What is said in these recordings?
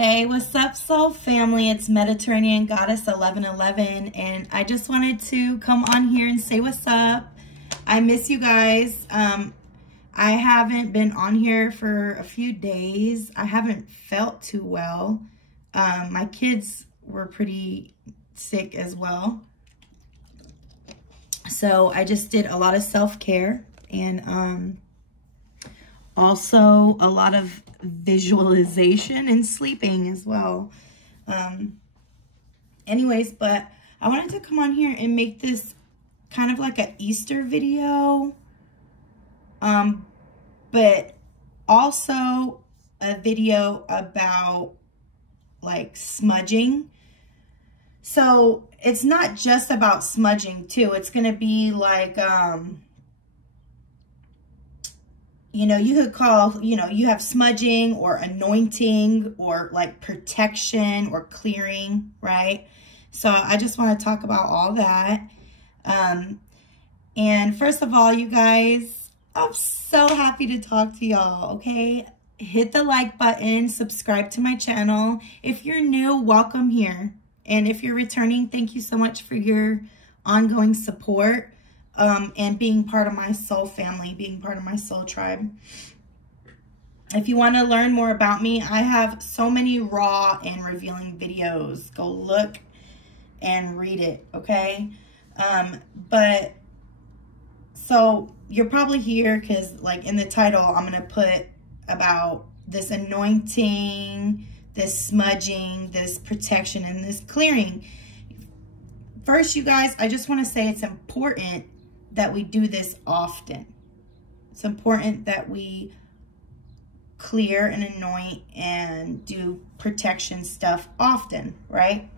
Hey, what's up, soul family? It's Mediterranean Goddess 1111, and I just wanted to come on here and say what's up. I miss you guys. I haven't been on here for a few days. I haven't felt too well. My kids were pretty sick as well. So I just did a lot of self-care and also a lot of visualization and sleeping as well. Anyways, but I wanted to come on here and make this kind of like an Easter video, but also a video about like smudging. So it's not just about smudging too. It's going to be like, you know, you could call, you know, you have smudging or anointing or like protection or clearing, right? So I just want to talk about all that. And first of all, you guys, I'm so happy to talk to y'all, okay? Hit the like button, subscribe to my channel. If you're new, welcome here. And if you're returning, thank you so much for your ongoing support. And being part of my soul family, being part of my soul tribe. If you want to learn more about me, I have so many raw and revealing videos. Go look and read it, okay? But so you're probably here because like in the title, I'm going to put about this anointing, this smudging, this protection, and this clearing. First, you guys, I just want to say it's important that we do this often. It's important that we clear and anoint and do protection stuff often, right?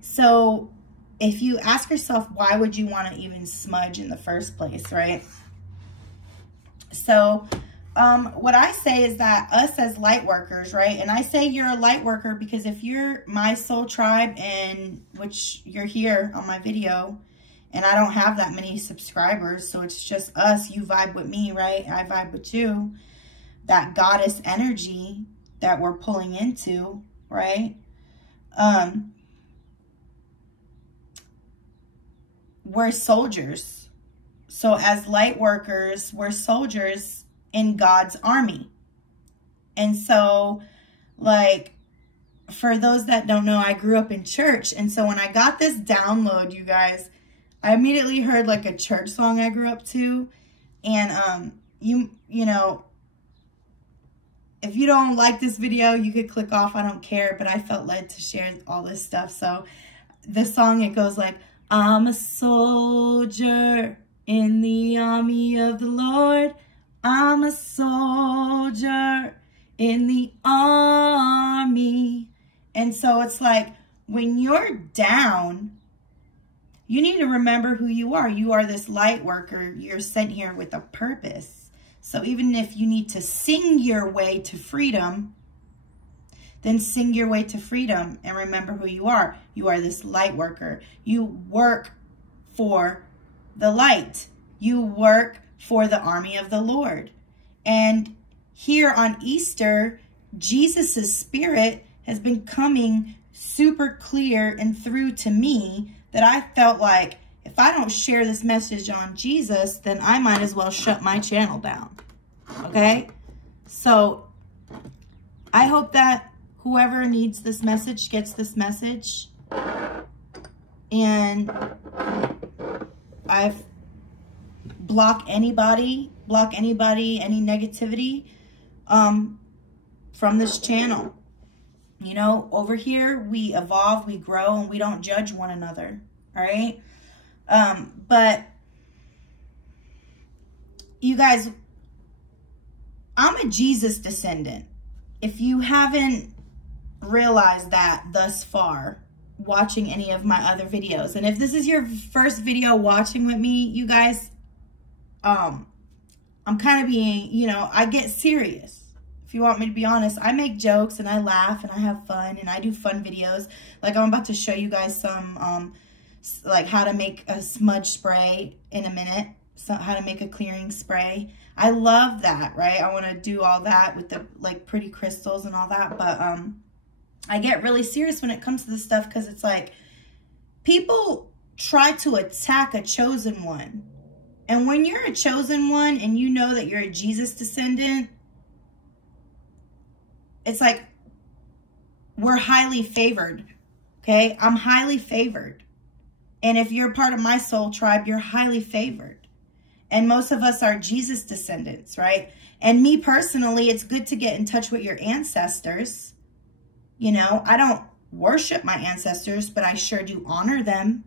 So if you ask yourself, why would you want to even smudge in the first place, right? So what I say is that us as light workers, right? And I say you're a light worker because if you're my soul tribe, and which you're here on my video, and I don't have that many subscribers, so it's just us. You vibe with me, right? I vibe with you. That goddess energy that we're pulling into, right? We're soldiers. So as light workers, we're soldiers in God's army. And so, like, for those that don't know, I grew up in church. And so when I got this download, you guys, I immediately heard like a church song I grew up to. And you know, if you don't like this video, you could click off. I don't care. But I felt led to share all this stuff. So the song, it goes like, I'm a soldier in the army of the Lord. I'm a soldier in the army. And so it's like when you're down, you need to remember who you are. You are this light worker. You're sent here with a purpose. So even if you need to sing your way to freedom, then sing your way to freedom and remember who you are. You are this light worker. You work for the light. You work for the army of the Lord. And here on Easter, Jesus's spirit has been coming super clear and through to me, that I felt like if I don't share this message on Jesus, then I might as well shut my channel down. Okay? So I hope that whoever needs this message gets this message. And I've block anybody, any negativity from this channel. You know, over here, we evolve, we grow, and we don't judge one another, all right? But, you guys, I'm a Jesus descendant. If you haven't realized that thus far, watching any of my other videos, and if this is your first video watching with me, you guys, I'm kind of being, you know, I get serious. If you want me to be honest, I make jokes and I laugh and I have fun and I do fun videos. Like I'm about to show you guys some, like how to make a smudge spray in a minute. how to make a clearing spray. I love that, right? I want to do all that with the like pretty crystals and all that. But I get really serious when it comes to this stuff, because it's like people try to attack a chosen one. And when you're a chosen one and you know that you're a Jesus descendant, it's like we're highly favored, okay? I'm highly favored. And if you're part of my soul tribe, you're highly favored. And most of us are Jesus descendants, right? And me personally, it's good to get in touch with your ancestors. You know, I don't worship my ancestors, but I sure do honor them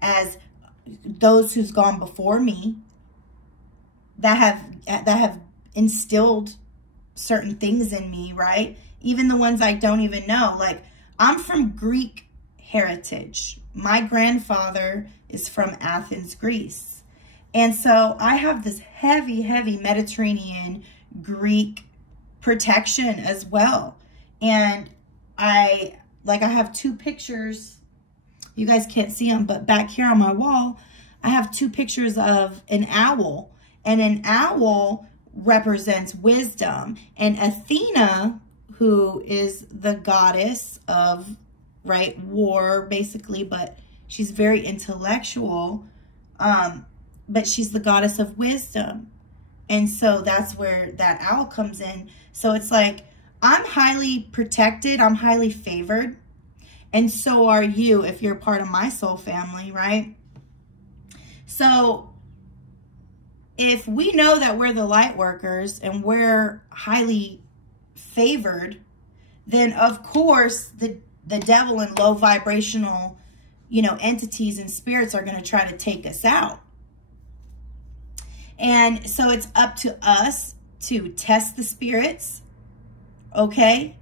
as those who's gone before me that have instilled certain things in me, right? Even the ones I don't even know. Like, I'm from Greek heritage. My grandfather is from Athens, Greece. And so I have this heavy, heavy Mediterranean Greek protection as well. And I have two pictures. You guys can't see them, but back here on my wall, I have two pictures of an owl. And an owl represents wisdom. And Athena, who is the goddess of, right, war, basically, but she's very intellectual, but she's the goddess of wisdom. And so that's where that owl comes in. So it's like, I'm highly protected, I'm highly favored, and so are you if you're part of my soul family, right? So if we know that we're the light workers and we're highly favored, then of course the devil and low vibrational, you know, entities and spirits are going to try to take us out. And so it's up to us to test the spirits, okay?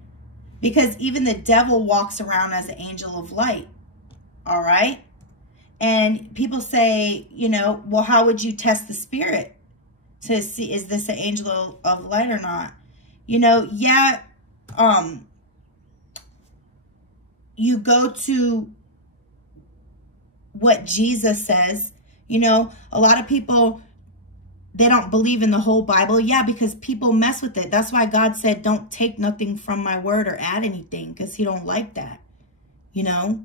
Because even the devil walks around as an angel of light, all right? And people say, you know, well, how would you test the spirit to see, is this an angel of light or not? You know, yeah, you go to what Jesus says. You know, a lot of people, they don't believe in the whole Bible. Yeah, because people mess with it. That's why God said, don't take nothing from my word or add anything, because he don't like that, you know.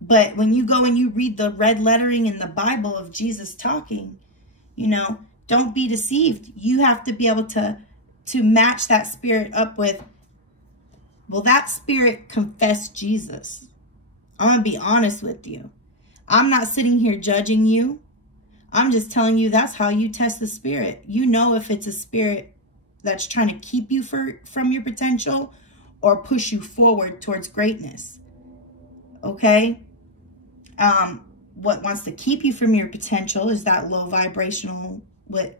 But when you go and you read the red lettering in the Bible of Jesus talking, you know, don't be deceived. You have to be able to match that spirit up with, well, that spirit confessed Jesus. I'm going to be honest with you. I'm not sitting here judging you. I'm just telling you that's how you test the spirit. You know if it's a spirit that's trying to keep you from your potential or push you forward towards greatness. Okay? What wants to keep you from your potential is that low vibrational, what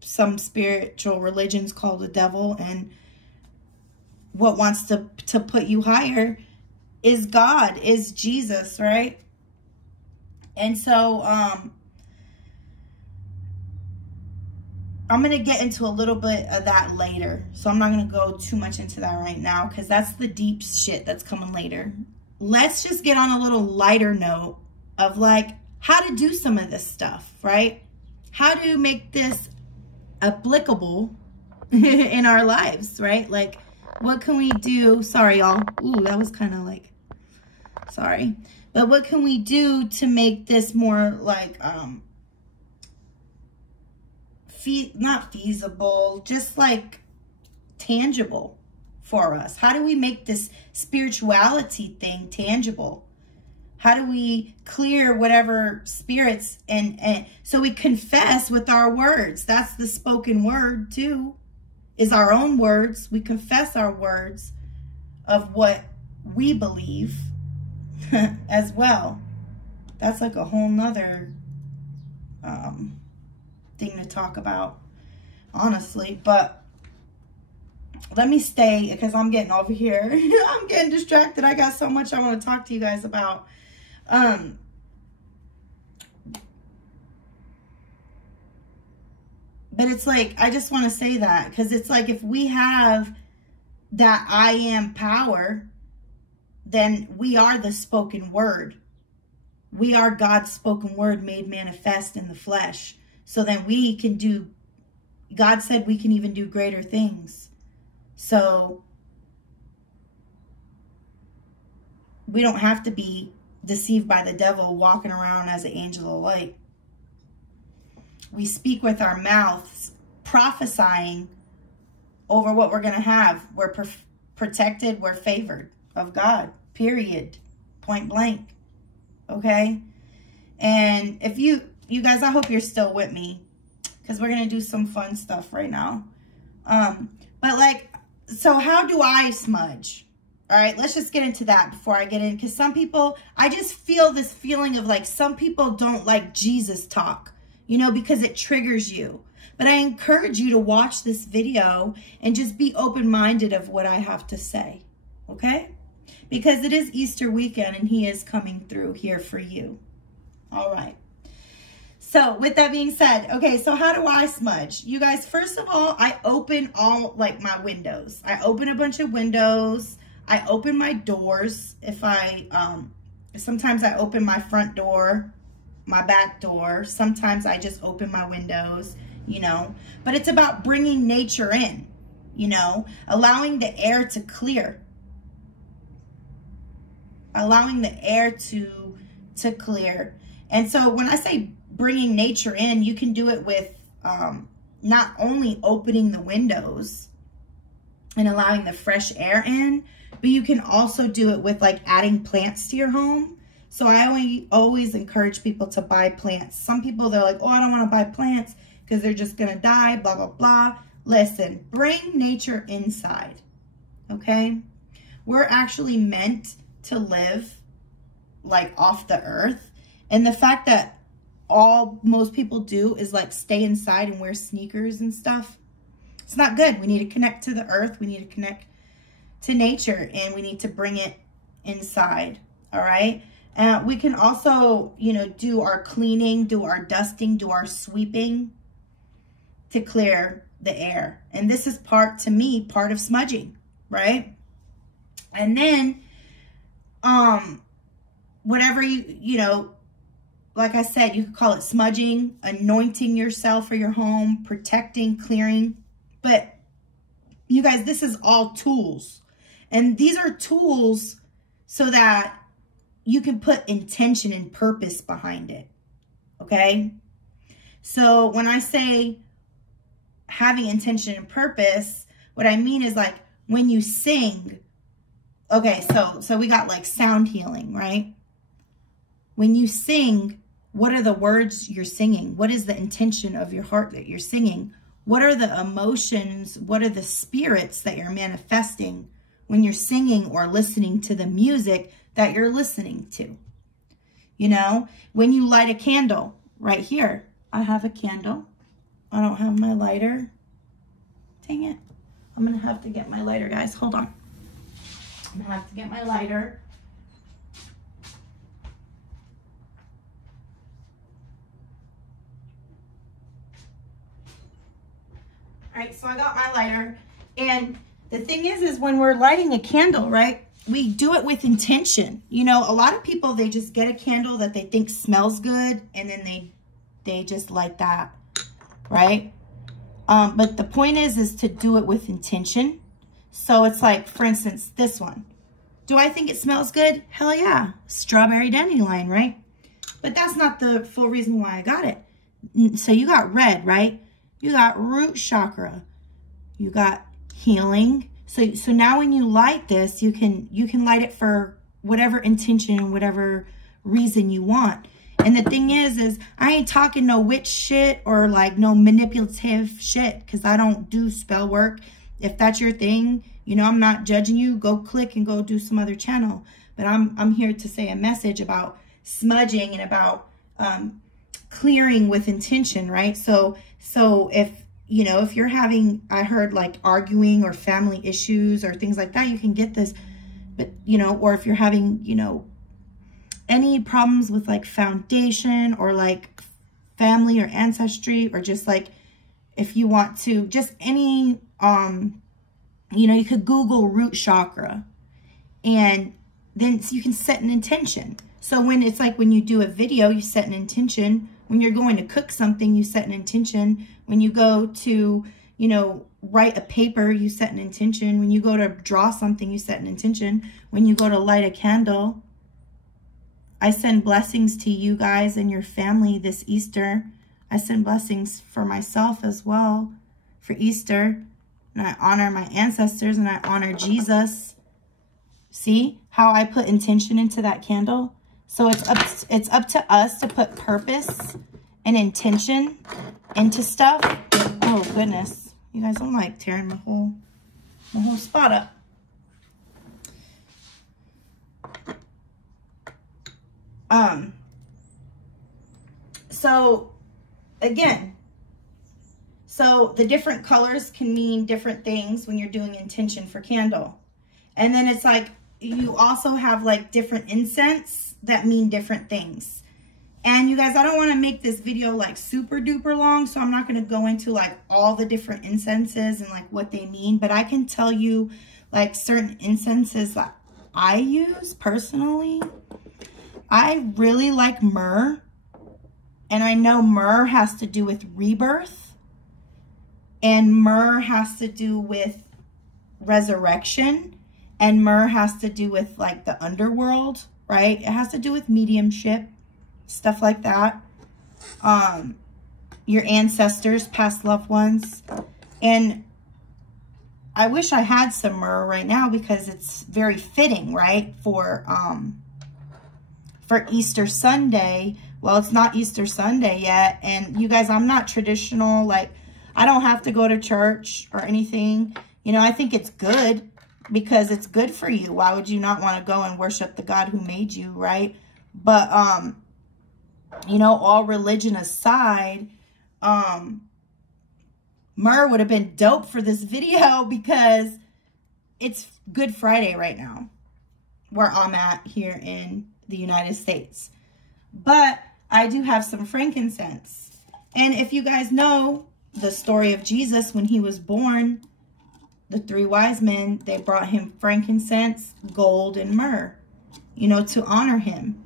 some spiritual religions call the devil. And what wants to put you higher is God, is Jesus, right? And so, I'm going to get into a little bit of that later. So I'm not going to go too much into that right now, because that's the deep shit that's coming later. Let's just get on a little lighter note of like how to do some of this stuff, right? How to make this applicable in our lives, right? Like, what can we do? Sorry, y'all. Ooh, that was kind of like, sorry. But what can we do to make this more like, not feasible, just like tangible for us? How do we make this spirituality thing tangible? How do we clear whatever spirits and so we confess with our words? That's the spoken word too, is our own words. We confess our words of what we believe as well. That's like a whole nother thing to talk about, honestly. But let me stay, because I'm getting over here. I'm getting distracted. I got so much I want to talk to you guys about. But it's like, I just want to say that, because it's like, if we have that I am power, then we are the spoken word, We are God's spoken word made manifest in the flesh. So then we can do, God said we can even do greater things. So we don't have to be deceived by the devil walking around as an angel of light. We speak with our mouths, prophesying over what we're going to have. We're protected. We're favored of God, period, point blank. Okay. And if you guys, I hope you're still with me, because we're going to do some fun stuff right now. But like, so how do I smudge? All right, let's just get into that before I get in. Because some people, I just feel this feeling of like, some people don't like Jesus talk, you know, because it triggers you. But I encourage you to watch this video and just be open-minded of what I have to say, okay? Because it is Easter weekend and he is coming through here for you. All right. So with that being said, okay, so how do I smudge? You guys, first of all, I open all like my windows. I open a bunch of windows. I open my doors. If I, sometimes I open my front door, my back door. Sometimes I just open my windows, you know, but it's about bringing nature in, you know, allowing the air to clear, allowing the air to clear. And so when I say bringing nature in, you can do it with, not only opening the windows and allowing the fresh air in, but you can also do it with like adding plants to your home. So I always encourage people to buy plants. Some people, they're like, oh, I don't want to buy plants because they're just going to die, blah, blah, blah. Listen, bring nature inside, okay? We're actually meant to live like off the earth. And the fact that most people do is like stay inside and wear sneakers and stuff, it's not good. We need to connect to the earth. We need to connect to nature, and we need to bring it inside. All right. We can also, you know, do our cleaning, do our dusting, do our sweeping to clear the air. And this is to me, part of smudging, right? And then, whatever you know, like I said, you could call it smudging, anointing yourself or your home, protecting, clearing. But you guys, this is all tools. And these are tools so that you can put intention and purpose behind it. Okay? So when I say having intention and purpose, what I mean is like when you sing, okay, so we got like sound healing, right? When you sing, what are the words you're singing? What is the intention of your heart that you're singing? What are the emotions? What are the spirits that you're manifesting when you're singing or listening to the music that you're listening to? You know, when you light a candle, right here, I have a candle. I don't have my lighter. Dang it. I'm going to have to get my lighter, guys. Hold on. I'm going to have to get my lighter. All right, so I got my lighter, and the thing is when we're lighting a candle, right, we do it with intention. You know, a lot of people, they just get a candle that they think smells good, and then they just light that, right? But the point is to do it with intention. So it's like, for instance, this one. Do I think it smells good? Hell yeah. Strawberry dandelion, right? But that's not the full reason why I got it. So you got red, right? You got root chakra. You got healing. So now when you light this, you can light it for whatever intention and whatever reason you want. And the thing is I ain't talking no witch shit or like no manipulative shit, because I don't do spell work. If that's your thing, you know, I'm not judging you. Go click and go do some other channel. But I'm here to say a message about smudging and about clearing with intention, right? So if, you know, if you're having, I heard like arguing or family issues or things like that, you can get this. But, you know, or if you're having, you know, any problems with like foundation or like family or ancestry, or just like if you want to, just any, you know, you could Google root chakra, and then you can set an intention. So when it's like when you do a video, you set an intention. When you're going to cook something, you set an intention. When you go to, you know, write a paper, you set an intention. When you go to draw something, you set an intention. When you go to light a candle, I send blessings to you guys and your family this Easter. I send blessings for myself as well for Easter. And I honor my ancestors and I honor Jesus. See how I put intention into that candle? So it's up to us to put purpose and intention into stuff. Oh goodness. You guys don't like tearing my whole spot up. So again, so the different colors can mean different things when you're doing intention for candle. And then it's like, you also have like different incense that mean different things. And you guys, I don't want to make this video like super duper long, so I'm not going to go into like all the different incenses and like what they mean, but I can tell you like certain incenses that I use personally. I really like myrrh, and I know myrrh has to do with rebirth, and myrrh has to do with resurrection, and myrrh has to do with like the underworld, right? It has to do with mediumship, stuff like that. Your ancestors, past loved ones. And I wish I had some myrrh right now because it's very fitting, right? For Easter Sunday. Well, it's not Easter Sunday yet. And you guys, I'm not traditional. Like, I don't have to go to church or anything. You know, I think it's good because it's good for you. Why would you not want to go and worship the God who made you, right? But, you know, all religion aside, myrrh would have been dope for this video because it's Good Friday right now where I'm at here in the United States. But I do have some frankincense. And if you guys know the story of Jesus, when he was born, the 3 wise men, they brought him frankincense, gold, and myrrh, you know, to honor him.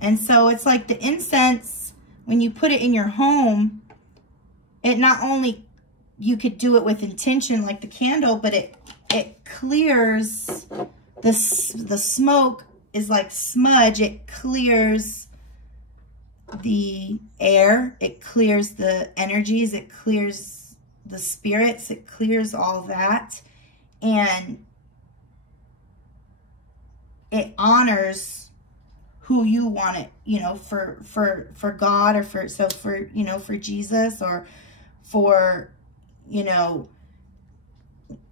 And so it's like the incense, when you put it in your home, it not only, you could do it with intention like the candle, but it clears, the smoke is like smudge. It clears the air. It clears the energies. It clears the spirits. It clears all that. And it honors who you want it, you know, for God, or for, you know, for Jesus, or for, you know,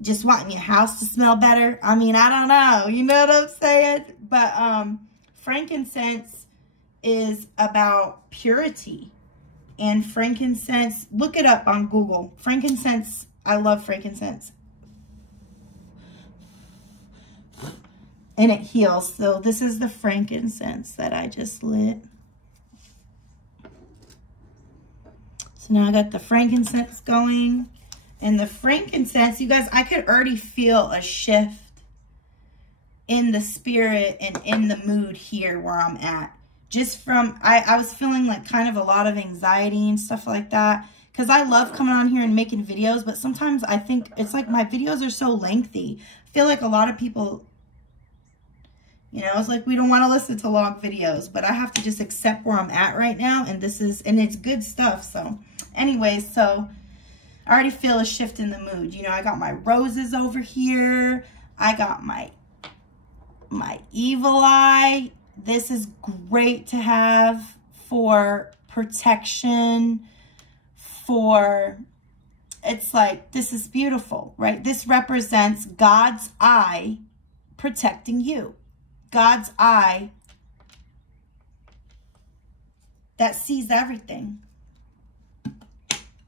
just wanting your house to smell better. I mean, I don't know. You know what I'm saying? But frankincense is about purity. And frankincense, look it up on Google. Frankincense, I love frankincense. And it heals. So this is the frankincense that I just lit. So now I got the frankincense going. And the frankincense, you guys, I could already feel a shift in the spirit and in the mood here where I'm at. Just from, I was feeling like kind of a lot of anxiety and stuff like that. Because I love coming on here and making videos. But sometimes I think it's like my videos are so lengthy. I feel like a lot of people, you know, it's like we don't want to listen to long videos. But I have to just accept where I'm at right now. And this is, and it's good stuff. So anyways, so I already feel a shift in the mood. You know, I got my roses over here. I got my evil eye. This is great to have for protection, for, it's like, this is beautiful, right? This represents God's eye protecting you. God's eye that sees everything.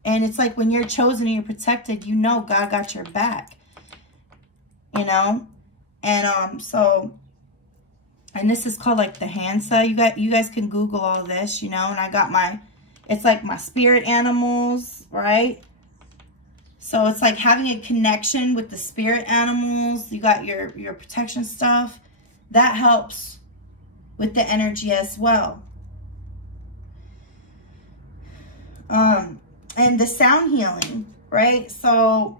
And it's like when you're chosen and you're protected, you know God got your back, you know? And so, and this is called like the Hansa. You guys can Google all this, you know? And I got my, it's like my spirit animals, right? So it's like having a connection with the spirit animals. You got your protection stuff. That helps with the energy as well. And the sound healing, right? So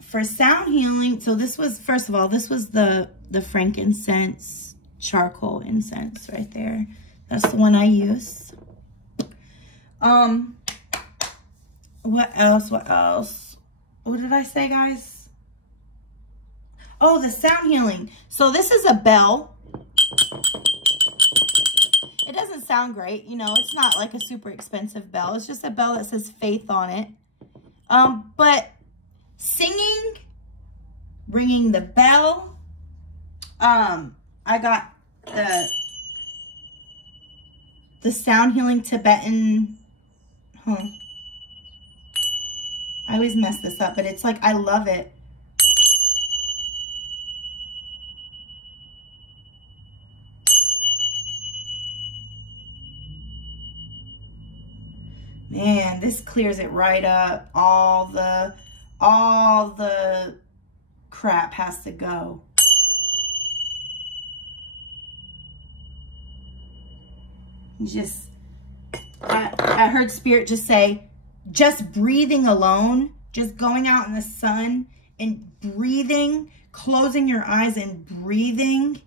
for sound healing, so this was, first of all, this was the frankincense charcoal incense right there. That's the one I use. What else? What did I say, guys? Oh, the sound healing. So this is a bell. It doesn't sound great, you know, it's not like a super expensive bell. It's just a bell that says faith on it. But singing, ringing the bell. I got the sound healing Tibetan. I always mess this up, but it's like, I love it. Man, this clears it right up. All the crap has to go. I heard Spirit just say, just breathing alone, just going out in the sun and breathing, closing your eyes and breathing.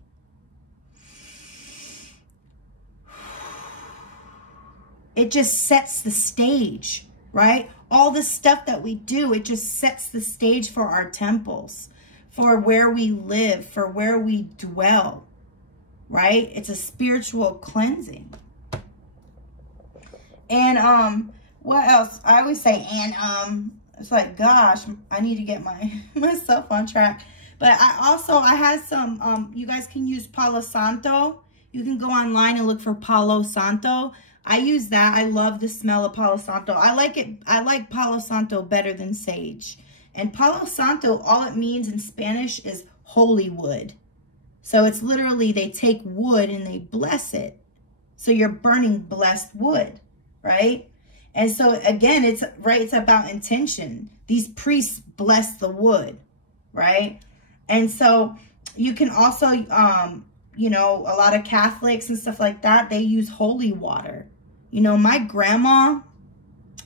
It just sets the stage, right? All the stuff that we do, it just sets the stage for our temples, for where we live, for where we dwell, right? It's a spiritual cleansing. And what else? I always say, it's like, gosh, I need to get myself on track. But I had some, you guys can use Palo Santo. You can go online and look for Palo Santo. I use that. I love the smell of Palo Santo. I like it. I like Palo Santo better than sage. And Palo Santo, all it means in Spanish is holy wood. So it's literally, they take wood and they bless it. So you're burning blessed wood, right? And so again, it's right. It's about intention. These priests bless the wood, right? And so you can also, you know, a lot of Catholics and stuff like that, they use holy water. You know, my grandma,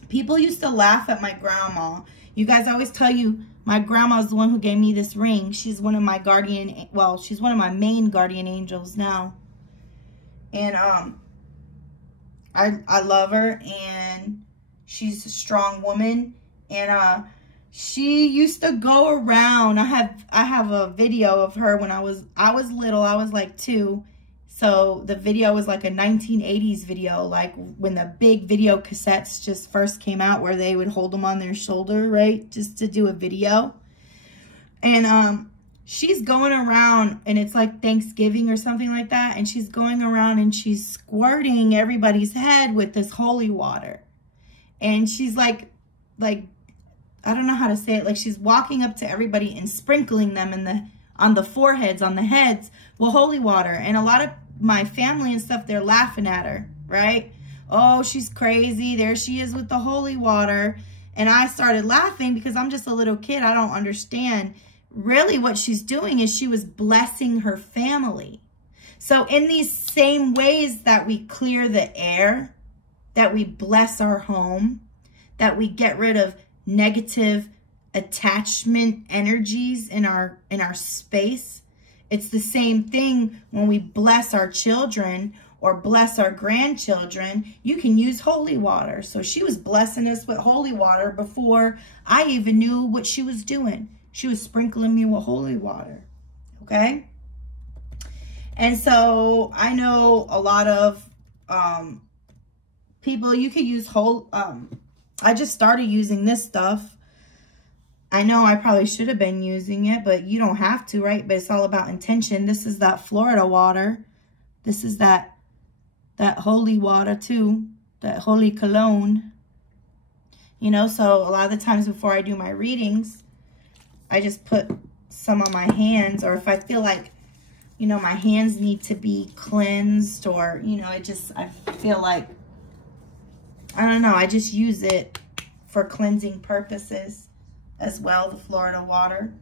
people used to laugh at my grandma. You guys, I always tell you, my grandma is the one who gave me this ring. She's one of my guardian, well, she's one of my main guardian angels now. And I love her, and she's a strong woman. And she used to go around. I have a video of her when I was little. I was like 2. So the video was like a 1980s video, like when the big video cassettes just first came out, where they would hold them on their shoulder, right? Just to do a video. And she's going around, and it's like Thanksgiving or something like that. And she's going around and she's squirting everybody's head with this holy water. And she's like, I don't know how to say it. Like, she's walking up to everybody and sprinkling them on the foreheads, on the heads, with holy water. And a lot of my family and stuff, they're laughing at her, right? Oh, she's crazy. There she is with the holy water. And I started laughing because I'm just a little kid. I don't understand. Really what she's doing is she was blessing her family. So in these same ways that we clear the air, that we bless our home, that we get rid of negative attachment energies in our space, it's the same thing when we bless our children or bless our grandchildren. You can use holy water. So she was blessing us with holy water before I even knew what she was doing. She was sprinkling me with holy water, okay? And so I know a lot of people, you could use I just started using this stuff. I know I probably should have been using it, but you don't have to, right? But it's all about intention. This is that Florida water. This is that holy water too, that holy cologne. You know, so a lot of the times before I do my readings, I just put some on my hands, or if I feel like, you know, my hands need to be cleansed, or, you know, I feel like, I don't know, I just use it for cleansing purposes as well, the Florida water.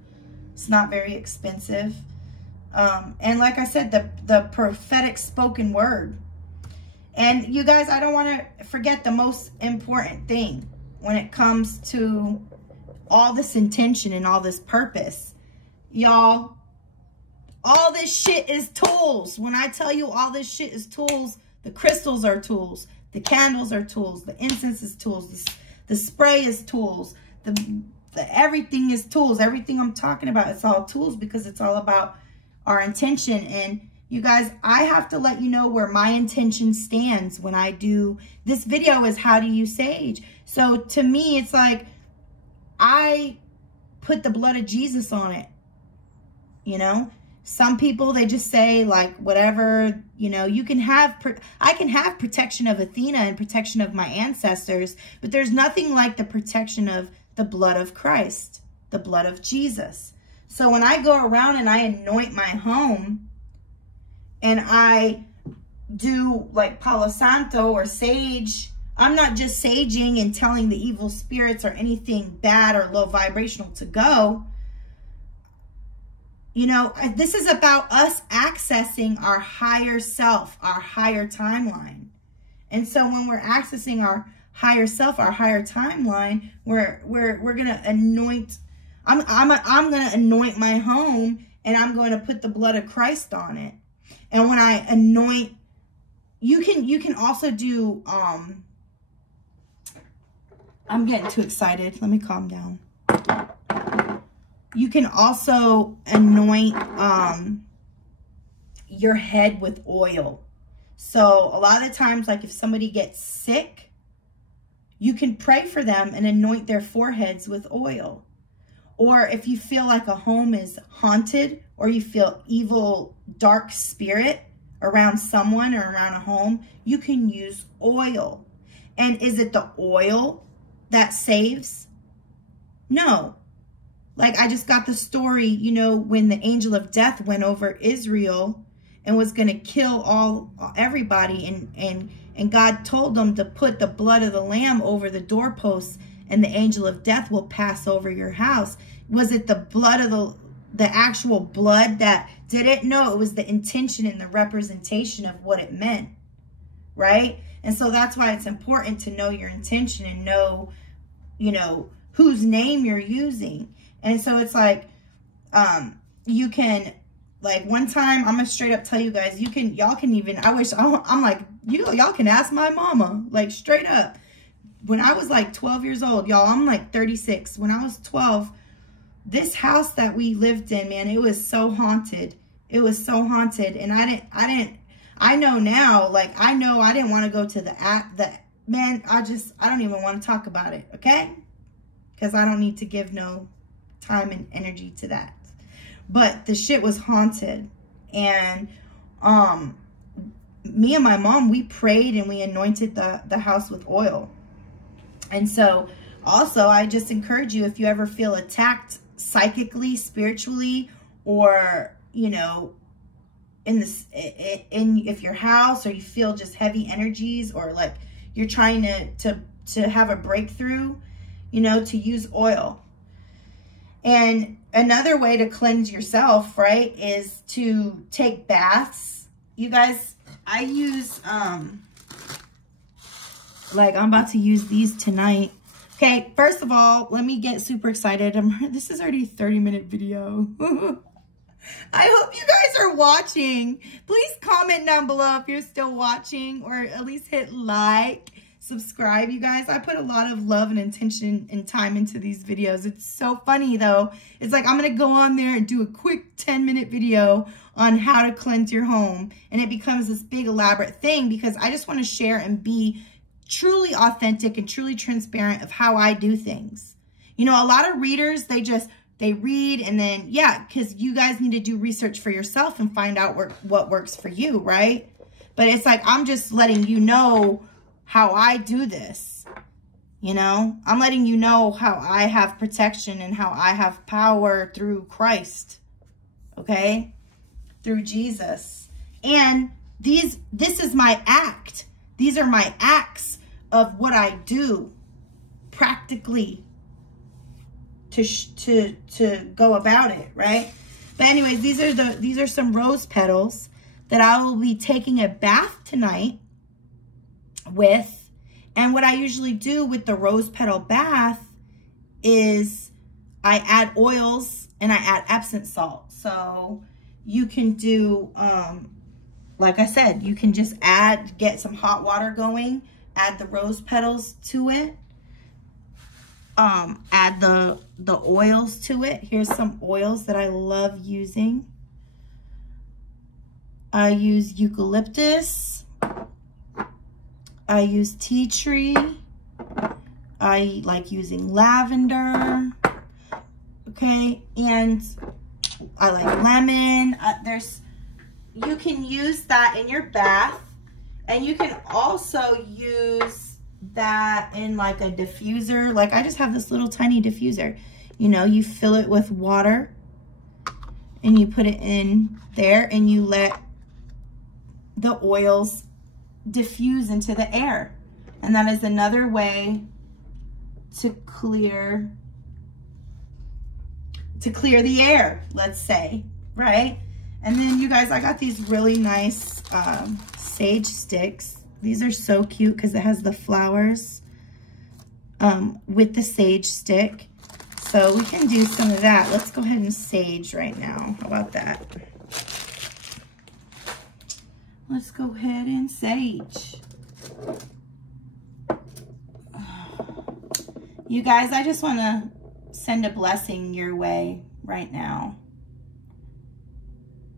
It's not very expensive. And like I said, the prophetic spoken word. And you guys, I don't want to forget the most important thing when it comes to all this intention and all this purpose. Y'all, all this shit is tools. When I tell you all this shit is tools, the crystals are tools. The candles are tools. The incense is tools. The spray is tools. The everything is tools. Everything I'm talking about, it's all tools, because it's all about our intention. And you guys, I have to let you know where my intention stands when I do this video is how do you sage. So to me, it's like I put the blood of Jesus on it. You know, some people, they just say like whatever, you know, you can have, I can have protection of Athena and protection of my ancestors, but there's nothing like the protection of the blood of Christ, the blood of Jesus. So when I go around and I anoint my home and I do like Palo Santo or sage, I'm not just saging and telling the evil spirits or anything bad or low vibrational to go. You know, this is about us accessing our higher self, our higher timeline. And so when we're accessing our higher self, our higher timeline, we're gonna anoint. I'm gonna anoint my home, and I'm going to put the blood of Christ on it. And when I anoint, you can also do. I'm getting too excited. Let me calm down. You can also anoint your head with oil. So a lot of the times, like if somebody gets sick, you can pray for them and anoint their foreheads with oil. Or if you feel like a home is haunted, or you feel evil, dark spirit around someone or around a home, you can use oil. And is it the oil that saves? No. Like I just got the story, you know, when the angel of death went over Israel and was going to kill everybody, and God told them to put the blood of the lamb over the doorposts, and the angel of death will pass over your house. Was it the blood of the actual blood that did it? No, it was the intention and the representation of what it meant, right? And so that's why it's important to know your intention and know, you know, whose name you're using. And so it's like, you can, like one time, I'm gonna straight up tell you guys, y'all can even, I'm like, y'all can ask my mama, like straight up. When I was like 12 years old, y'all, I'm like 36. When I was 12, this house that we lived in, man, it was so haunted. It was so haunted. And I know now, like, I know I didn't want to go to man, I don't even want to talk about it, okay? Because I don't need to give no time and energy to that. But the shit was haunted. And me and my mom, we prayed and we anointed the house with oil. And so also I just encourage you, if you ever feel attacked psychically, spiritually, or you know, if your house, or you feel just heavy energies, or like you're trying to have a breakthrough, you know, to use oil. And another way to cleanse yourself, right, is to take baths. You guys, I use, like I'm about to use these tonight. Okay, first of all, let me get super excited. This is already a 30-minute video. I hope you guys are watching. Please comment down below if you're still watching, or at least hit like. Subscribe, you guys. I put a lot of love and intention and time into these videos. It's so funny though. It's like I'm gonna go on there and do a quick 10-minute video on how to cleanse your home, and it becomes this big elaborate thing because I just want to share and be truly authentic and truly transparent of how I do things. You know, a lot of readers, they read and then, yeah, because you guys need to do research for yourself and find out what works for you, right? But it's like, I'm just letting you know how I do this, you know? I'm letting you know how I have protection and how I have power through Christ, okay? Through Jesus. And this is my act. These are my acts of what I do practically to go about it, right? But anyways, these are some rose petals that I will be taking a bath tonight with. And what I usually do with the rose petal bath is I add oils and I add Epsom salt. So you can do, like I said, you can just get some hot water going, add the rose petals to it, add the oils to it. Here's some oils that I love using. I use eucalyptus. I use tea tree. I like using lavender. Okay, and I like lemon. You can use that in your bath, and you can also use that in like a diffuser. Like I just have this little tiny diffuser. You know, you fill it with water and you put it in there and you let the oils diffuse into the air. And that is another way to clear the air, let's say, right? And then you guys, I got these really nice sage sticks. These are so cute because it has the flowers with the sage stick. So we can do some of that. Let's go ahead and sage right now. How about that? Let's go ahead and sage. You guys, I just want to send a blessing your way right now.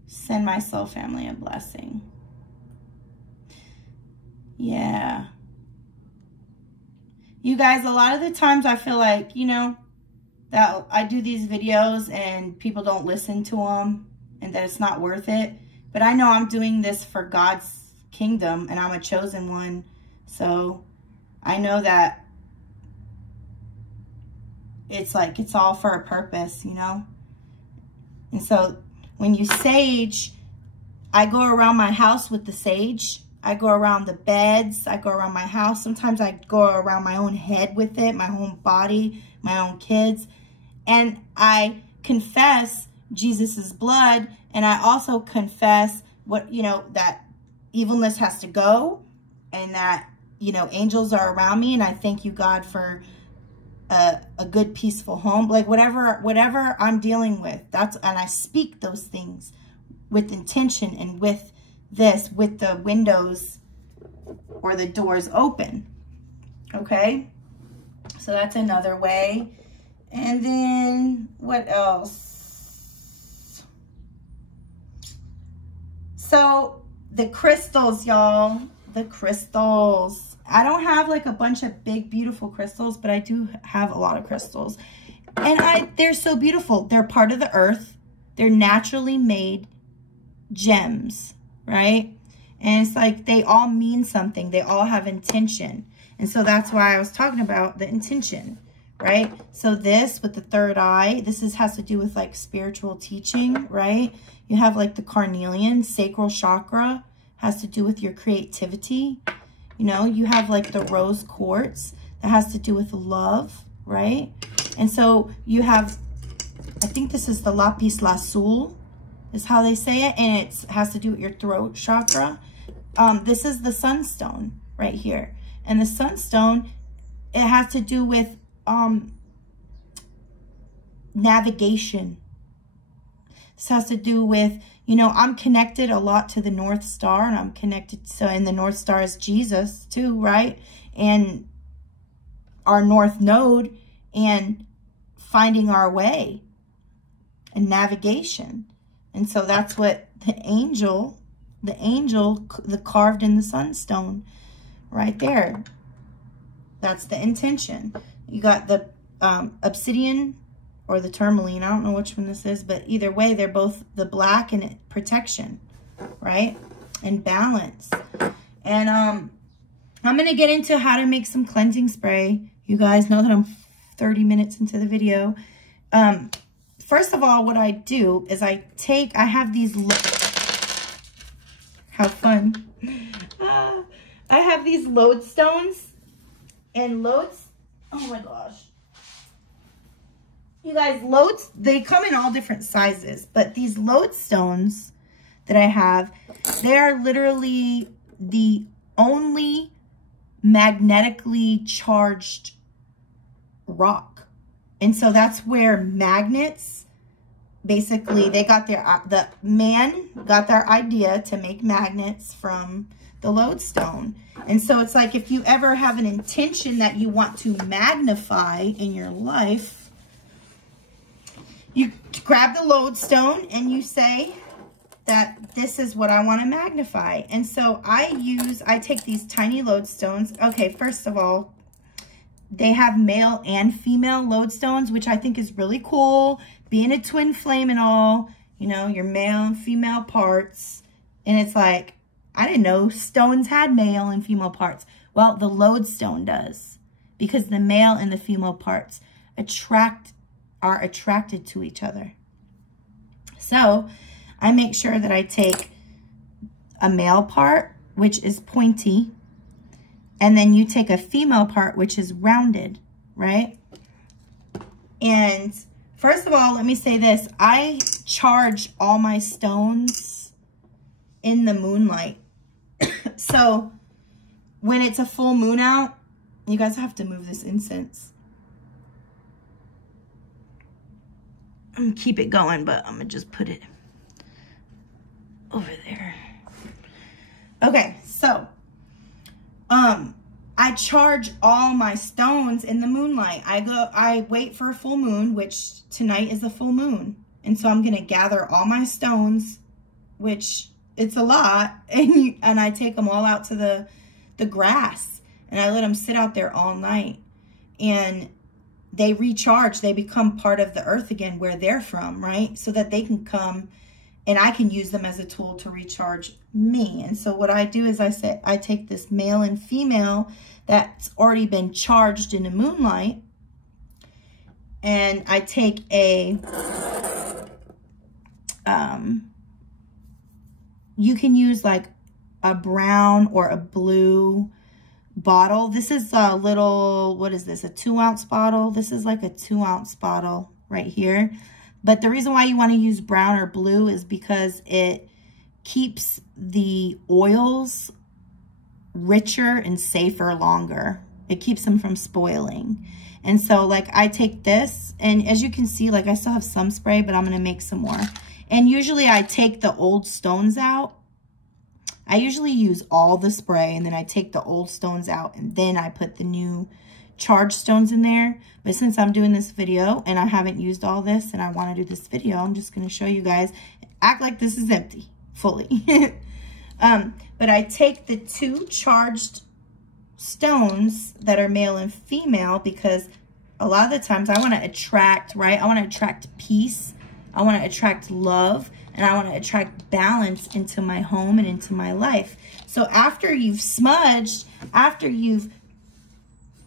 Send my soul family a blessing. Yeah. You guys, a lot of the times I feel like, you know, that I do these videos and people don't listen to them and that it's not worth it. But I know I'm doing this for God's kingdom and I'm a chosen one. So I know that it's like, it's all for a purpose, you know? And so when you sage, I go around my house with the sage. I go around the beds. I go around my house. Sometimes I go around my own head with it, my own body, my own kids. And I confess Jesus's blood. And I also confess what, you know, that evilness has to go and that, you know, angels are around me. And I thank you, God, for a good, peaceful home. Like whatever I'm dealing with, and I speak those things with intention and with the windows or the doors open. Okay. So that's another way. And then what else? So the crystals, y'all, the crystals. I don't have like a bunch of big, beautiful crystals, but I do have a lot of crystals. And they're so beautiful. They're part of the earth. They're naturally made gems, right? And it's like they all mean something. They all have intention. And so that's why I was talking about the intention, right? So this with the third eye, has to do with like spiritual teaching, right? You have like the carnelian, sacral chakra, has to do with your creativity. You know, you have like the rose quartz that has to do with love, right? And so you have, I think this is the lapis lazuli is how they say it. And it has to do with your throat chakra. This is the sunstone right here. And the sunstone, it has to do with navigation. This has to do with, you know, I'm connected a lot to the North Star, and I'm connected, and the North Star is Jesus too, right? And our North Node, and finding our way and navigation. And so that's what the angel carved in the sunstone right there. That's the intention. You got the obsidian or the tourmaline. I don't know which one this is, but either way, they're both the black and protection, right? And balance. And I'm going to get into how to make some cleansing spray. You guys know that I'm 30 minutes into the video. First of all, what I do is I have these, how fun. I have these lodestones and oh my gosh. You guys, loads, they come in all different sizes, but these lodestones that I have, they are literally the only magnetically charged rock. And so that's where magnets, basically, they got the man got their idea to make magnets from the lodestone. And so it's like, if you ever have an intention that you want to magnify in your life, you grab the lodestone and you say that this is what I want to magnify. And so I take these tiny lodestones. Okay, first of all, they have male and female lodestones, which I think is really cool. Being a twin flame and all, you know, your male and female parts. And it's like, I didn't know stones had male and female parts. Well, the lodestone does, because the male and the female parts are attracted to each other. So I make sure that I take a male part, which is pointy, and then you take a female part, which is rounded, right? And first of all, let me say this. I charge all my stones in the moonlight. So when it's a full moon out, you guys have to move this incense. I'm gonna keep it going, but I'm gonna just put it over there. Okay, so I charge all my stones in the moonlight. I wait for a full moon, which tonight is a full moon. And so I'm gonna gather all my stones, which it's a lot, and I take them all out to the grass, and I let them sit out there all night, and they recharge. They become part of the earth again, where they're from, right? So that they can come and I can use them as a tool to recharge me. And so what I do is I take this male and female that's already been charged in the moonlight, and I take a, you can use like a brown or a blue bottle. This is a little, what is this, a 2-ounce bottle? This is like a 2-ounce bottle right here. But the reason why you want to use brown or blue is because it keeps the oils richer and safer longer. It keeps them from spoiling. And so like I take this, and as you can see, like I still have some spray, but I'm going to make some more. And usually I take the old stones out. I usually use all the spray, and then I take the old stones out, and then I put the new charged stones in there. But since I'm doing this video and I haven't used all this and I want to do this video, I'm just going to show you guys, act like this is empty fully. But I take the 2 charged stones that are male and female, because a lot of the times I want to attract, right? I want to attract peace. I want to attract love, and I want to attract balance into my home and into my life. So after you've smudged, after you've,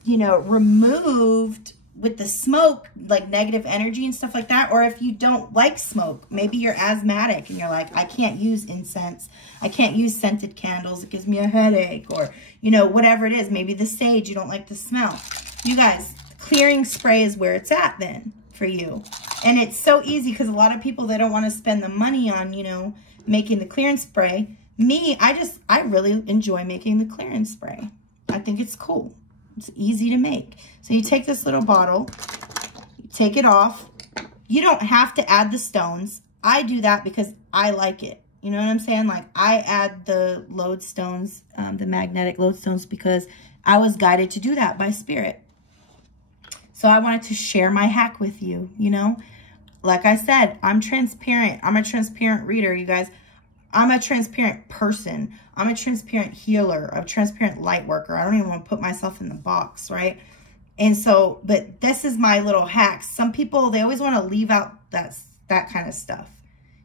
you know, removed with the smoke, like negative energy and stuff like that, or if you don't like smoke, maybe you're asthmatic and you're like, I can't use incense, I can't use scented candles, it gives me a headache, or, you know, whatever it is, maybe the sage, you don't like the smell. You guys, clearing spray is where it's at then for you. And it's so easy, because a lot of people, they don't want to spend the money on, you know, making the clearance spray. Me, I really enjoy making the clearance spray. I think it's cool. It's easy to make. So you take this little bottle, you take it off. You don't have to add the stones. I do that because I like it. You know what I'm saying? Like, I add the lodestones, the magnetic lodestones, because I was guided to do that by spirit. So I wanted to share my hack with you, you know? Like I said, I'm transparent. I'm a transparent reader, you guys. I'm a transparent person. I'm a transparent healer, a transparent light worker. I don't even want to put myself in the box, right? And so, but this is my little hack. Some people, they always want to leave out that kind of stuff.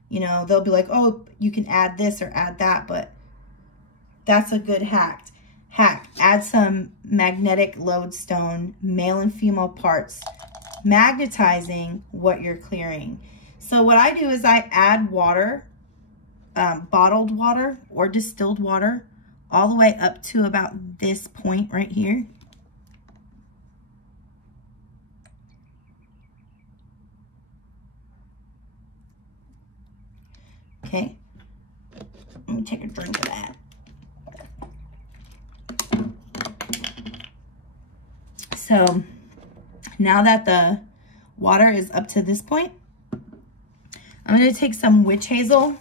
You know, they'll be like, oh, you can add this or add that, but that's a good hack. Add some magnetic lodestone, male and female parts, magnetizing what you're clearing. So what I do is I add water, bottled water or distilled water, all the way up to about this point right here. Okay. Let me take a drink of that. So now that the water is up to this point, I'm going to take some witch hazel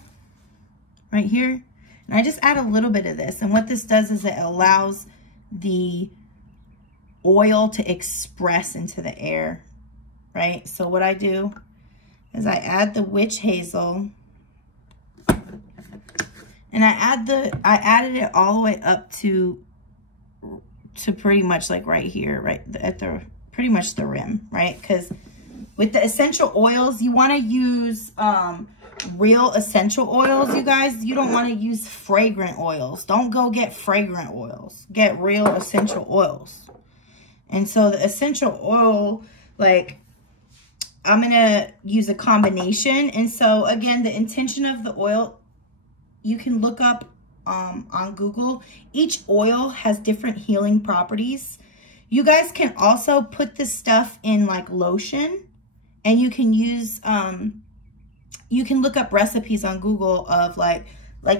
right here. And I just add a little bit of this. And what this does is it allows the oil to express into the air, right? So what I do is I add the witch hazel. And I added it all the way up to pretty much like right here, right at the, pretty much the rim, right? Because with the essential oils, you want to use real essential oils, you guys. You don't want to use fragrant oils. Don't go get fragrant oils. Get real essential oils. And so the essential oil, like, I'm going to use a combination. And so, again, the intention of the oil, you can look up on Google. Each oil has different healing properties. You guys can also put this stuff in like lotion, and you can use, you can look up recipes on Google of like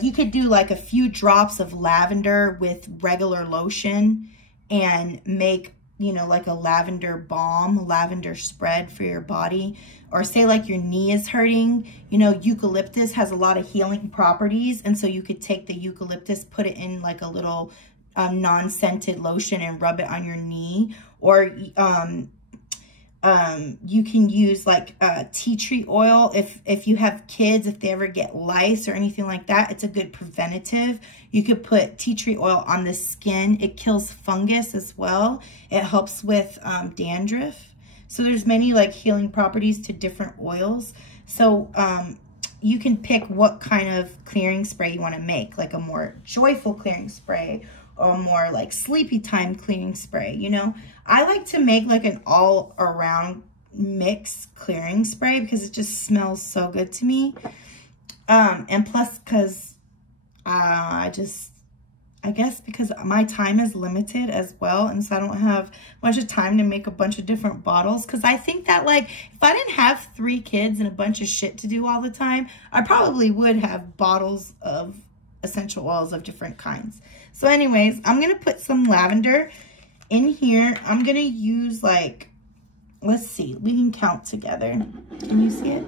you could do like a few drops of lavender with regular lotion and make, you know, like a lavender balm, lavender spread for your body. Or say like your knee is hurting, you know, eucalyptus has a lot of healing properties. And so you could take the eucalyptus, put it in like a little non-scented lotion and rub it on your knee. Or you can use like tea tree oil if you have kids, if they ever get lice or anything like that. It's a good preventative. You could put tea tree oil on the skin. It kills fungus as well. It helps with dandruff. So there's many like healing properties to different oils. So you can pick what kind of clearing spray you want to make, like a more joyful clearing spray or more like sleepy time clearing spray. You know, I like to make like an all around mix clearing spray because it just smells so good to me. And plus, because I guess because my time is limited as well, and so I don't have much of time to make a bunch of different bottles, because I think that like if I didn't have 3 kids and a bunch of shit to do all the time, I probably would have bottles of essential oils of different kinds. So anyways, I'm going to put some lavender in here. I'm going to use like, let's see, we can count together. Can you see it?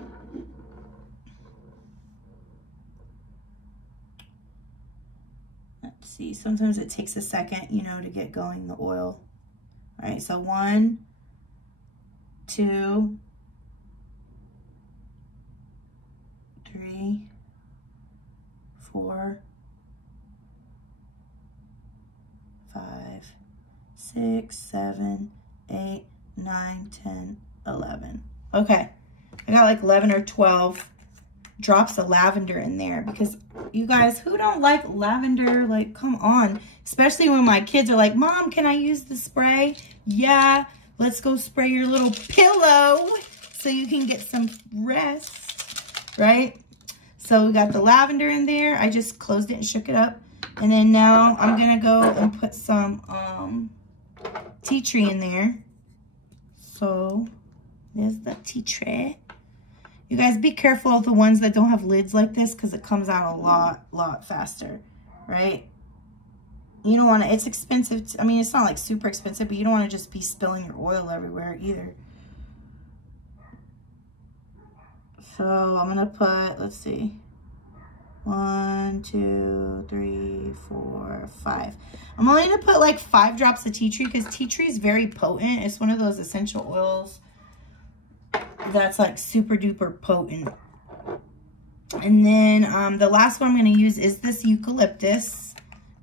See, sometimes it takes a second, you know, to get going, the oil. All right, so 1, 2, 3, 4, 5, 6, 7, 8, 9, 10, 11. Okay, I got like 11 or 12 drops of lavender in there, because you guys, who don't like lavender? Like, come on. Especially when my kids are like, Mom, can I use the spray? Yeah, let's go spray your little pillow so you can get some rest, right? So we got the lavender in there. I just closed it and shook it up. And then now I'm gonna go and put some tea tree in there. So there's the tea tree. You guys, be careful of the ones that don't have lids like this, because it comes out a lot faster, right? You don't want to, it's expensive. I mean, it's not like super expensive, but you don't want to just be spilling your oil everywhere either. So I'm going to put, let's see, 1, 2, 3, 4, 5. I'm only going to put like 5 drops of tea tree, because tea tree is very potent. It's one of those essential oils that's like super duper potent. And then the last one I'm going to use is this eucalyptus,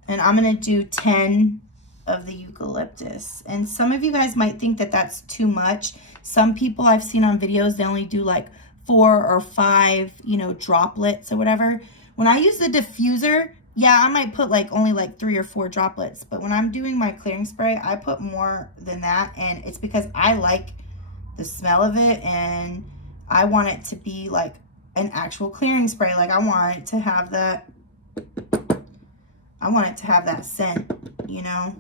and I'm going to do 10 of the eucalyptus. And some of you guys might think that that's too much. Some people I've seen on videos, they only do like 4 or 5, you know, droplets or whatever. When I use the diffuser, yeah, I might put like only like 3 or 4 droplets, but when I'm doing my clearing spray, I put more than that, and it's because I like the smell of it, and I want it to be like an actual clearing spray. Like I want it to have that, scent, you know.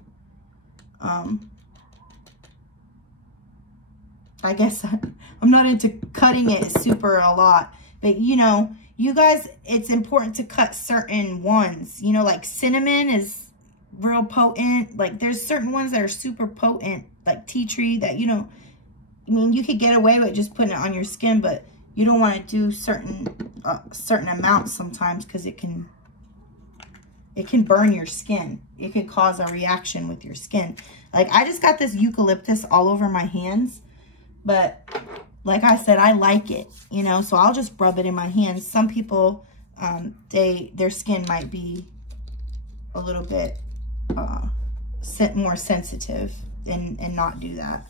I guess I'm not into cutting it super a lot, But, you know, you guys, it's important to cut certain ones. You know, like cinnamon is real potent. Like there's certain ones that are super potent, like tea tree, that, you know, I mean, you could get away with just putting it on your skin, but you don't want to do certain amounts sometimes, because it can burn your skin. It could cause a reaction with your skin. Like I just got this eucalyptus all over my hands, but like I said, I like it, you know, so I'll just rub it in my hands. Some people, their skin might be a little bit more sensitive and not do that.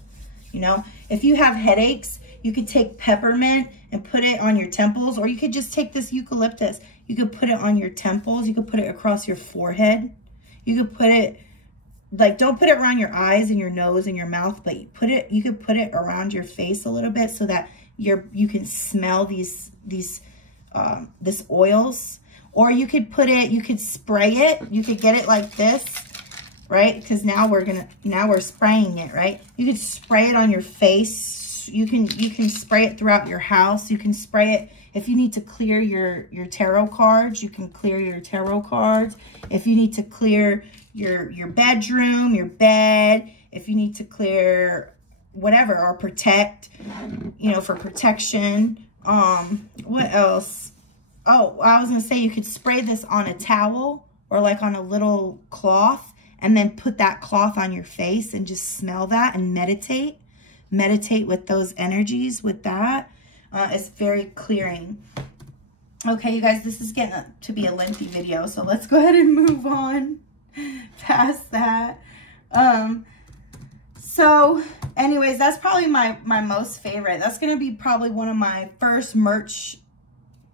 You know, if you have headaches, you could take peppermint and put it on your temples, or you could just take this eucalyptus. You could put it on your temples. You could put it across your forehead. You could put it, like, don't put it around your eyes and your nose and your mouth, but you could put it around your face a little bit, so that you can smell these oils. Or you could spray it. You could get it like this, right? Because now we're spraying it, right? You could spray it on your face. You can spray it throughout your house. You can spray it if you need to clear your tarot cards. You can clear your tarot cards. If you need to clear your bedroom, your bed, if you need to clear whatever, or protect, you know, for protection. What else? Oh, I was gonna say you could spray this on a towel or like on a little cloth, and then put that cloth on your face and just smell that and meditate with those energies, with that. It's very clearing. Okay, you guys, this is getting to be a lengthy video, so let's go ahead and move on past that. So anyways, that's probably my most favorite. That's going to be probably one of my first merch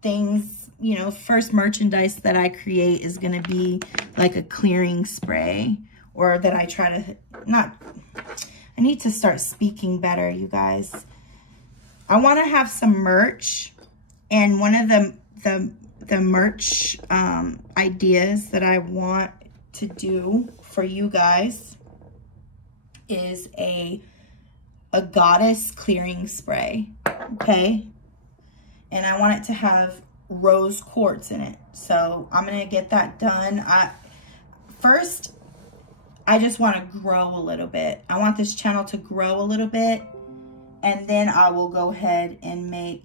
things, you know, first merchandise that I create is going to be like a clearing spray, or that I try to I need to start speaking better, you guys. I want to have some merch, and one of the merch ideas that I want to do for you guys is a goddess clearing spray, okay? And I want it to have rose quartz in it. So I'm going to get that done. First, I just want to grow a little bit. I want this channel to grow a little bit, and then I will go ahead and make,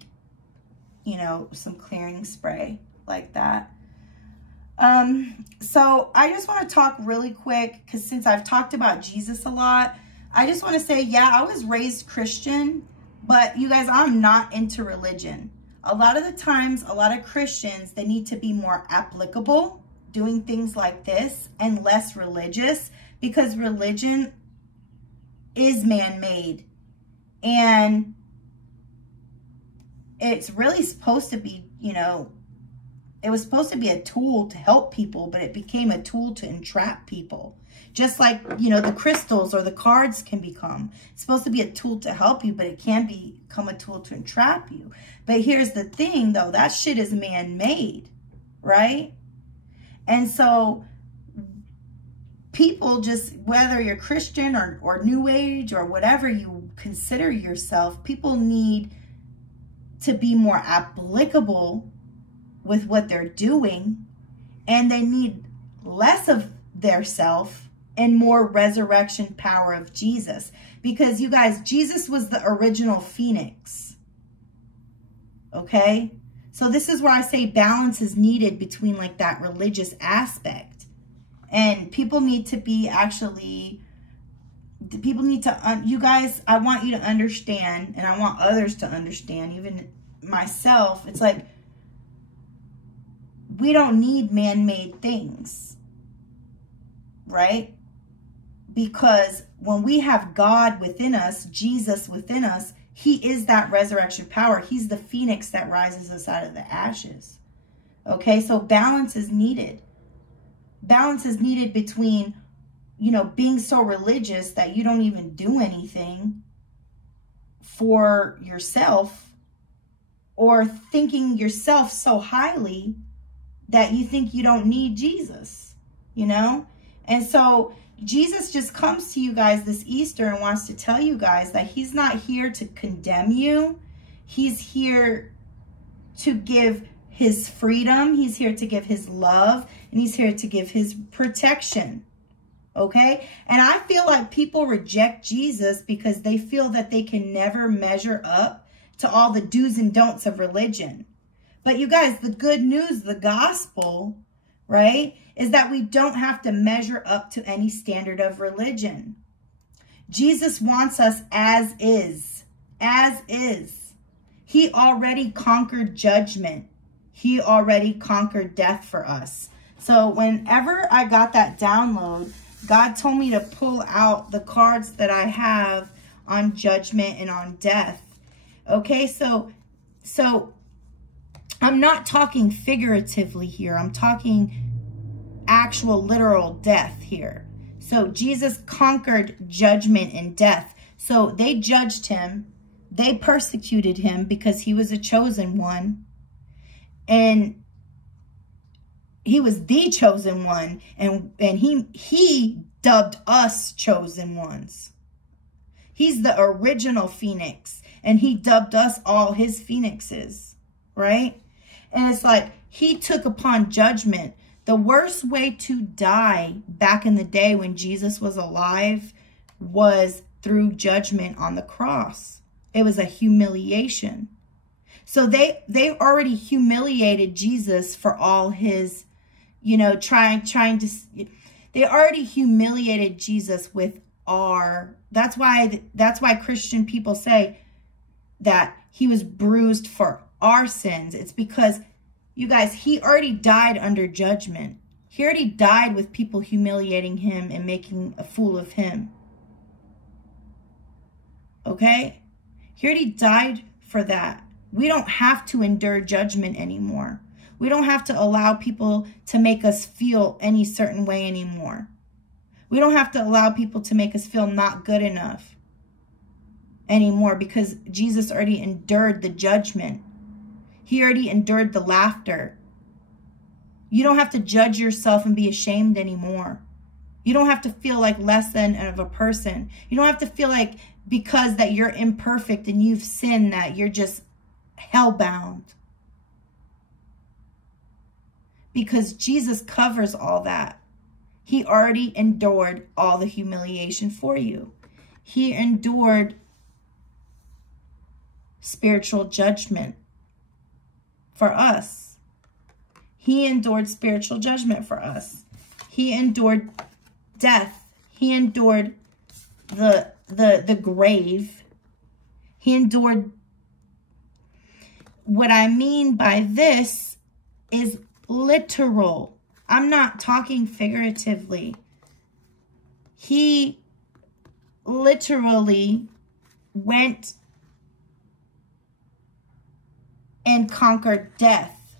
you know, some clearing spray like that. So I just want to talk really quick, because since I've talked about Jesus a lot, I just want to say, yeah, I was raised Christian, but you guys, I'm not into religion. A lot of the times, a lot of Christians, they need to be more applicable, doing things like this, and less religious, because religion is man-made, and it's really supposed to be, you know, it was supposed to be a tool to help people, but it became a tool to entrap people. Just like, you know, the crystals or the cards can become. It's supposed to be a tool to help you, but it can become a tool to entrap you. But here's the thing, though. That shit is man-made, right? And so people just, whether you're Christian or New Age or whatever you consider yourself, people need to be more applicable with what they're doing, and they need less of their self and more resurrection power of Jesus. Because you guys, Jesus was the original Phoenix. Okay? So this is where I say balance is needed between like that religious aspect. And people need to be actually, people need to, you guys, I want you to understand, and I want others to understand, even myself, it's like, we don't need man-made things, right? Because when we have God within us, Jesus within us, he is that resurrection power. He's the phoenix that rises us out of the ashes. Okay, so balance is needed. Balance is needed between, you know, being so religious that you don't even do anything for yourself, or thinking yourself so highly that you think you don't need Jesus, you know? And so Jesus just comes to you guys this Easter and wants to tell you guys that he's not here to condemn you. He's here to give his freedom. He's here to give his love. And he's here to give his protection. Okay? And I feel like people reject Jesus because they feel that they can never measure up to all the do's and don'ts of religion. But you guys, the good news, the gospel, right, is that we don't have to measure up to any standard of religion. Jesus wants us as is. As is. He already conquered judgment. He already conquered death for us. So whenever I got that download, God told me to pull out the cards that I have on judgment and on death. Okay, so I'm not talking figuratively here. I'm talking actual literal death here. So Jesus conquered judgment and death. So they judged him. They persecuted him because he was a chosen one. And he was the chosen one. And he dubbed us chosen ones. He's the original phoenix. And he dubbed us all his phoenixes. Right? And it's like he took upon judgment. The worst way to die back in the day when Jesus was alive was through judgment on the cross. It was a humiliation. So they already humiliated Jesus for all his, you know, they already humiliated Jesus with that's why Christian people say that he was bruised for our sins. It's because, you guys, he already died under judgment. He already died with people humiliating him and making a fool of him. Okay? He already died for that. We don't have to endure judgment anymore. We don't have to allow people to make us feel any certain way anymore. We don't have to allow people to make us feel not good enough anymore because Jesus already endured the judgment. He already endured the laughter. You don't have to judge yourself and be ashamed anymore. You don't have to feel like less than of a person. You don't have to feel like because that you're imperfect and you've sinned that you're just hellbound. Because Jesus covers all that. He already endured all the humiliation for you. He endured spiritual judgment for us. He endured spiritual judgment for us. He endured death. He endured the grave. He endured. What I mean by this is literal. I'm not talking figuratively. He literally went and conquered death.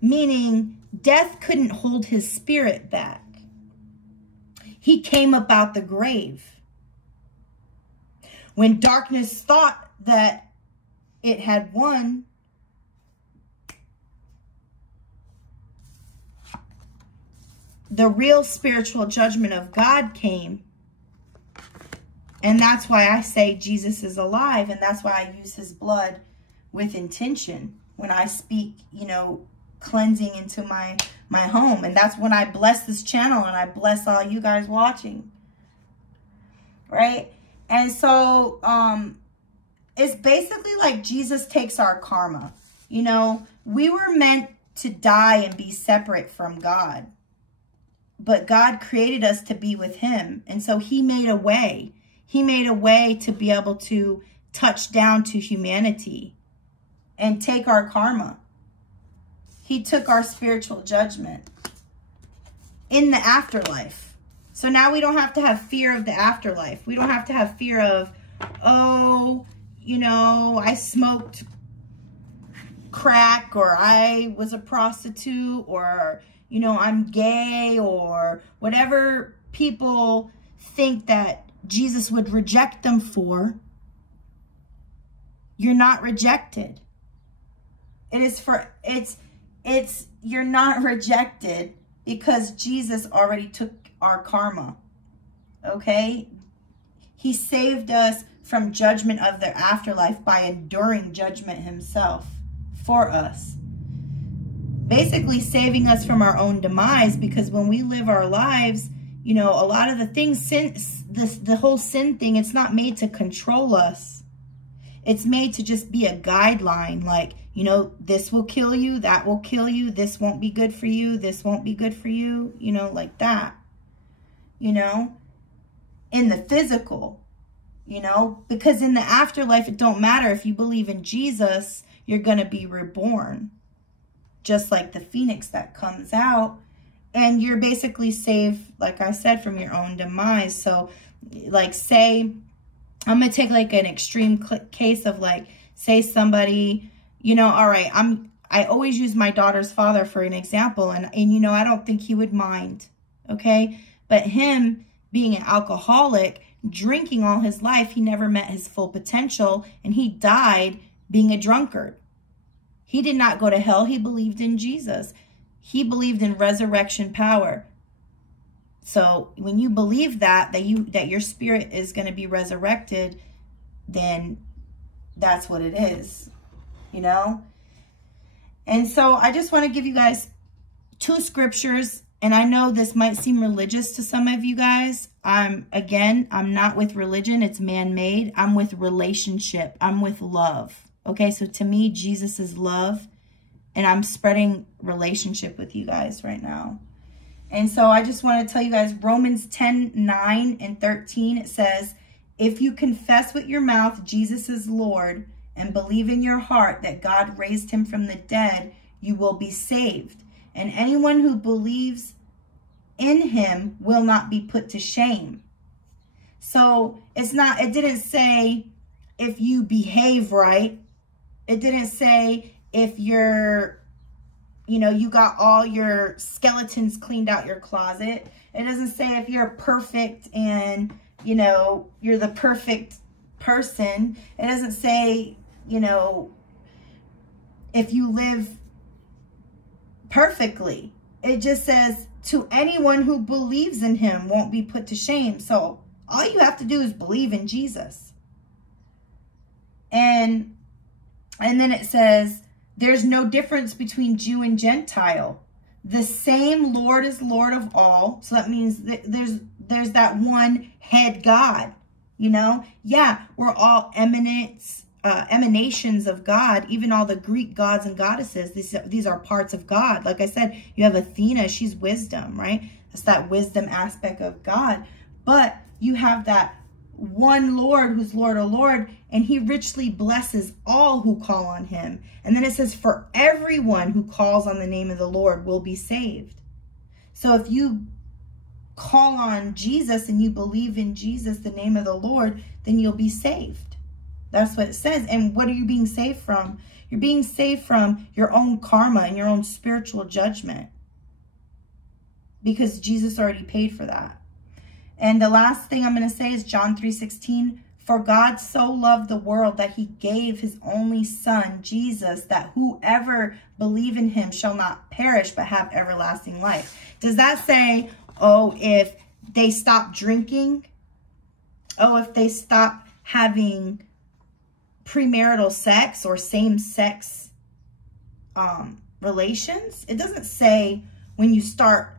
Meaning death couldn't hold his spirit back. He came up out the grave. When darkness thought that it had won, the real spiritual judgment of God came. And that's why I say Jesus is alive. And that's why I use his blood with intention when I speak, you know, cleansing into my home. And that's when I bless this channel and I bless all you guys watching. Right? And so it's basically like Jesus takes our karma. You know, we were meant to die and be separate from God. But God created us to be with him. And so he made a way. He made a way to be able to touch down to humanity and take our karma. He took our spiritual judgment in the afterlife. So now we don't have to have fear of the afterlife. We don't have to have fear of, oh, you know, I smoked crack, or I was a prostitute, or, you know, I'm gay, or whatever people think that Jesus would reject them for. You're not rejected. You're not rejected because Jesus already took our karma. Okay? He saved us from judgment of the afterlife by enduring judgment himself. for us. Basically saving us from our own demise, because when we live our lives, you know, a lot of the things, the whole sin thing, it's not made to control us. It's made to just be a guideline. Like, you know, this will kill you, that will kill you, this won't be good for you, this won't be good for you, you know, like that. You know, in the physical, you know, because in the afterlife, it don't matter. If you believe in Jesus, you're going to be reborn. Just like the phoenix that comes out. And you're basically saved, like I said, from your own demise. So, like, say, I'm going to take, like, an extreme case of, like, say somebody, you know, all right, I always use my daughter's father for an example. And, you know, I don't think he would mind, okay? But him being an alcoholic, drinking all his life, he never met his full potential. And he died being a drunkard. He did not go to hell. He believed in Jesus. He believed in resurrection power. So when you believe that your spirit is going to be resurrected, then that's what it is, you know? And so I just want to give you guys 2 scriptures. And I know this might seem religious to some of you guys. I'm not with religion. It's man-made. I'm with relationship. I'm with love. Okay, so to me, Jesus is love. And I'm spreading relationship with you guys right now. And so I just want to tell you guys, Romans 10:9 and 13, it says, if you confess with your mouth Jesus is Lord and believe in your heart that God raised him from the dead, you will be saved. And anyone who believes in him will not be put to shame. So it didn't say if you behave right. It didn't say if you're, you know, you got all your skeletons cleaned out your closet. It doesn't say if you're perfect and, you know, you're the perfect person. It doesn't say, you know, if you live perfectly. It just says to anyone who believes in him won't be put to shame. So all you have to do is believe in Jesus. And then it says, there's no difference between Jew and Gentile. The same Lord is Lord of all. So that means that there's that one head God, you know? Yeah, we're all emanations of God. Even all the Greek gods and goddesses, these are parts of God. Like I said, you have Athena, she's wisdom, right? That's that wisdom aspect of God. But you have that one Lord who's Lord of Lord, and he richly blesses all who call on him. And then it says, for everyone who calls on the name of the Lord will be saved. So if you call on Jesus and you believe in Jesus, the name of the Lord, then you'll be saved. That's what it says. And what are you being saved from? You're being saved from your own karma and your own spiritual judgment, because Jesus already paid for that. And the last thing I'm going to say is John 3:16. For God so loved the world that he gave his only son, Jesus, that whoever believe in him shall not perish but have everlasting life. Does that say, oh, if they stop drinking? Oh, if they stop having premarital sex or same-sex relations? It doesn't say when you start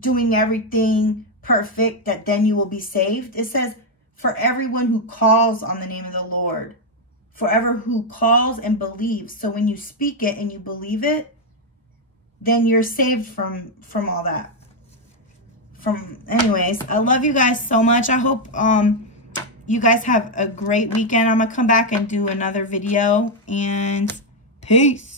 doing everything perfect that then you will be saved. It says for everyone who calls on the name of the Lord, forever who calls and believes. So when you speak it and you believe it, then you're saved from all that. Anyways, I love you guys so much. I hope you guys have a great weekend. I'm gonna come back and do another video, and peace.